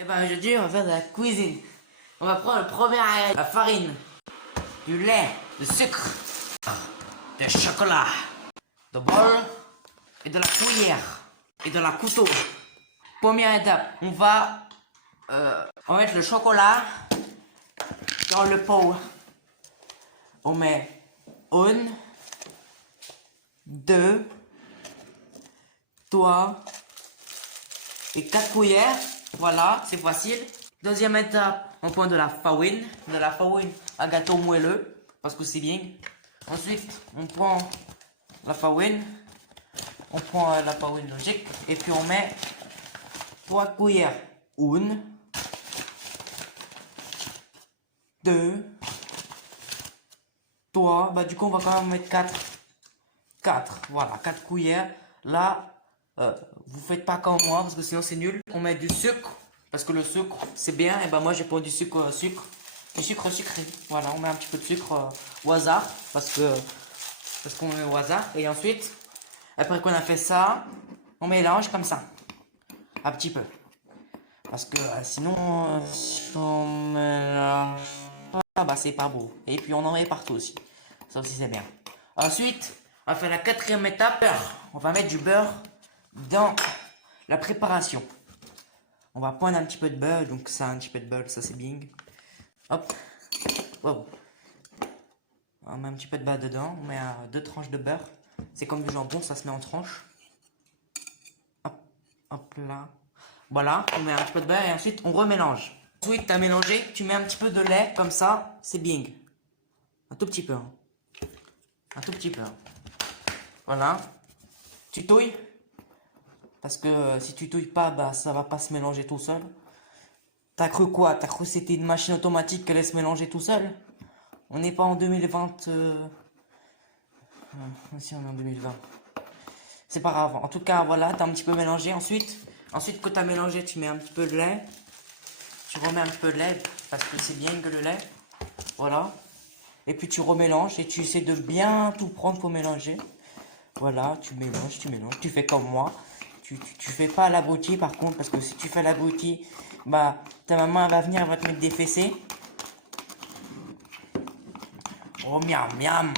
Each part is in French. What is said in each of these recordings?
Et ben aujourd'hui on va faire de la cuisine. On va prendre le premier ingrédient, la farine, du lait, du sucre, du chocolat, de bol et de la cuillère et de la couteau. Première étape, on va mettre le chocolat dans le pot. On met une, deux, trois et 4 cuillères. Voilà, c'est facile. Deuxième étape, on prend de la farine à gâteau moelleux, parce que c'est bien. Ensuite, on prend la farine, logique, et puis on met 3 cuillères. Une, deux, trois, bah du coup on va quand même mettre 4. 4, voilà, 4 cuillères. Là, vous faites pas comme moi, parce que sinon c'est nul. On met du sucre, parce que le sucre c'est bien, et ben moi j'ai pas du sucre, du sucre sucré. Voilà, on met un petit peu de sucre au hasard, parce qu'on met au hasard. Et ensuite, après qu'on a fait ça, on mélange comme ça, un petit peu. Parce que sinon, si on mélange pas, bah c'est pas beau. Et puis on en met partout aussi. Ça aussi c'est bien. Ensuite, on va faire la quatrième étape. On va mettre du beurre dans la préparation. On va prendre un petit peu de beurre, donc ça, un petit peu de beurre, ça c'est bien. Hop, wow. On met un petit peu de beurre dedans, on met 2 tranches de beurre. C'est comme du jambon, ça se met en tranches. Hop, hop là. Voilà, on met un petit peu de beurre et ensuite on remélange. Ensuite, tu as mélangé, tu mets un petit peu de lait, comme ça, c'est bien. Un tout petit peu. Hein. Un tout petit peu. Hein. Voilà. Tu touilles. Parce que si tu touilles pas, bah ça va pas se mélanger tout seul. T'as cru quoi? T'as cru que c'était une machine automatique qui allait se mélanger tout seul? On n'est pas en 2020. Si on est en 2020. C'est pas grave. En tout cas, voilà, t'as un petit peu mélangé. Ensuite que t'as mélangé, tu mets un petit peu de lait. Tu remets un petit peu de lait parce que c'est bien que le lait. Voilà. Et puis tu remélanges et tu essaies de bien tout prendre pour mélanger. Voilà, tu mélanges. Tu fais comme moi. Tu fais pas l'abruti par contre, parce que si tu fais l'abruti, bah ta maman elle va venir, elle va te mettre des fessées. Oh miam miam.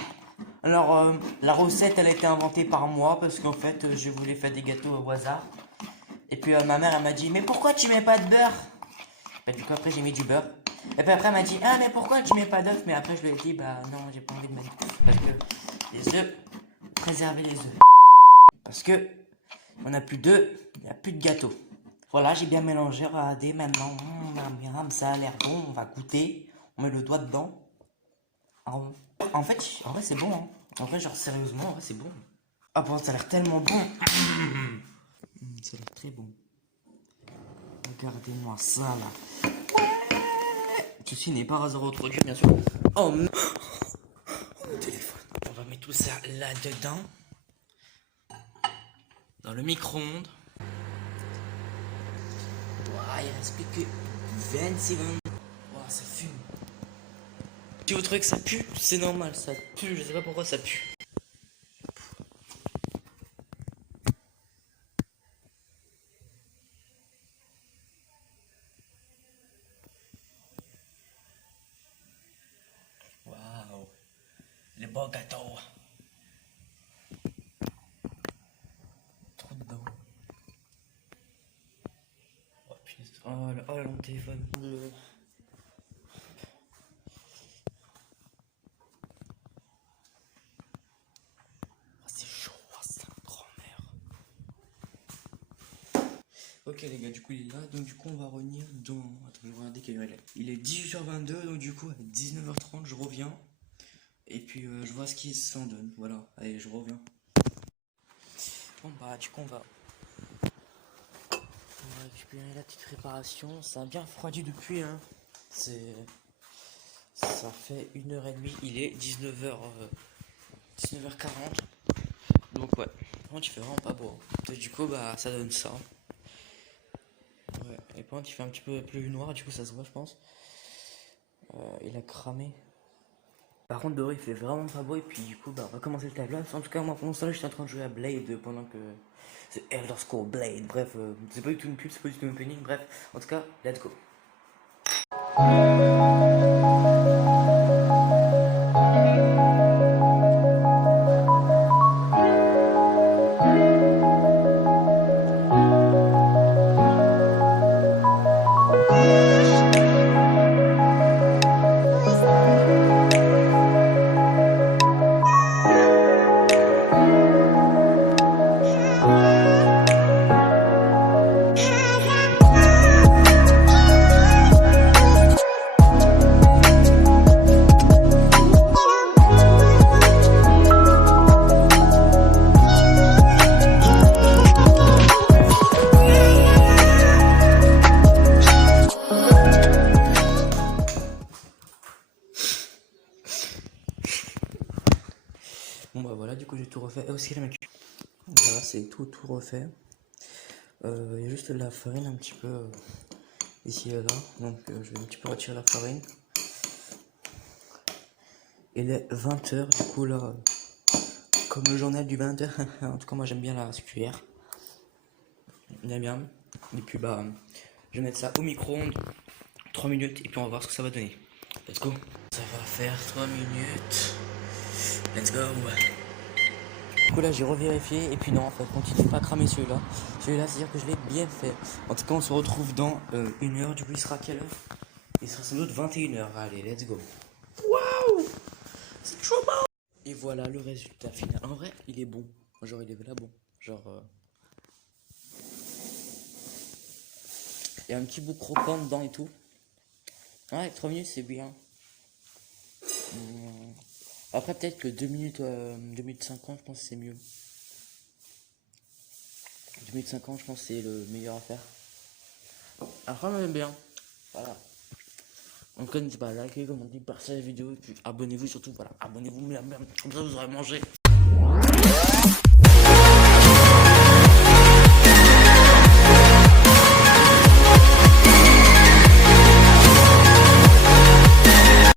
Alors la recette elle a été inventée par moi parce qu'en fait je voulais faire des gâteaux au hasard. Et puis ma mère elle m'a dit mais pourquoi tu mets pas de beurre? Bah du coup après j'ai mis du beurre. Et puis après elle m'a dit ah mais pourquoi tu mets pas d'œufs? Mais après je lui ai dit bah non j'ai pas envie de mettre d'œufs parce que les œufs, préserver les œufs. Parce que on n'a plus d'œufs, il n'y a plus de gâteau. Voilà, j'ai bien mélangé, regardez maintenant, ça a l'air bon, on va goûter, on met le doigt dedans. En fait, en vrai c'est bon, hein. En vrai genre sérieusement, en vrai c'est bon. Ah bon, ça a l'air tellement bon. Ça a l'air très bon. Regardez-moi ça là. Ceci n'est pas hasard reproduit, bien sûr. Oh mon téléphone. On va mettre tout ça là-dedans. Dans le micro-ondes. Il reste plus que 26 secondes. Wow, ça fume. Si vous trouvez que ça pue, c'est normal, ça pue, je sais pas pourquoi ça pue. Waouh, les beaux gâteaux. Trop dedans. Oh putain, oh là, mon téléphone. C'est chaud, c'est un grand-mère. Ok les gars, du coup il est là, donc du coup on va revenir dans... Attends, je vais regarder quelle heure il est. Il est 18h22, donc du coup à 19h30 je reviens. Et puis je vois ce qui s'en donne, voilà. Allez, je reviens. Bon bah du coup on va récupérer la petite préparation. Ça a bien refroidi depuis, hein. Ça fait 1h30, il est 19h40. Donc ouais, par contre il fait vraiment pas beau. Et du coup bah ça donne ça. Ouais, et par contre il fait un petit peu plus noir, du coup ça se voit je pense. Il a cramé. Par contre, dehors il fait vraiment pas beau et puis du coup, bah, on va commencer le time lapse. En tout cas, moi pour l'instant, là, j'étais en train de jouer à Blade pendant que. C'est Elder Scrolls Blade, bref, c'est pas du tout une pub, c'est pas du tout une opening, bref, en tout cas, let's go. Bon bah voilà, du coup j'ai tout refait. Et aussi la maquille. Voilà, c'est tout refait. Il y a juste de la farine un petit peu ici et là. Donc je vais un petit peu retirer la farine. Il est 20h, du coup là, comme le journal du 20h, en tout cas moi j'aime bien la cuillère. Bien bien. Et puis bah, je vais mettre ça au micro-ondes 3 minutes et puis on va voir ce que ça va donner. Let's go. Ça va faire 3 minutes. Let's go. Du coup là j'ai revérifié et puis non en fait continue pas à cramer celui-là. Celui-là c'est à dire que je l'ai bien fait. En tout cas on se retrouve dans 1h. Du coup il sera quelle heure? Il sera sans doute 21h. Allez let's go. Waouh, c'est trop bon. Et voilà le résultat final. En vrai il est bon. Genre il est là bon. Genre il y a un petit bout croquant dedans et tout. Ouais 3 minutes c'est bien. Après peut-être que 2 minutes 2 minutes 50 je pense que c'est mieux. 2 minutes 50 je pense que c'est le meilleur à faire. Après on aime bien. Voilà. Donc n'hésitez pas à liker, commenter, partager la vidéo et puis abonnez-vous surtout. Voilà, abonnez-vous, comme ça vous aurez mangé.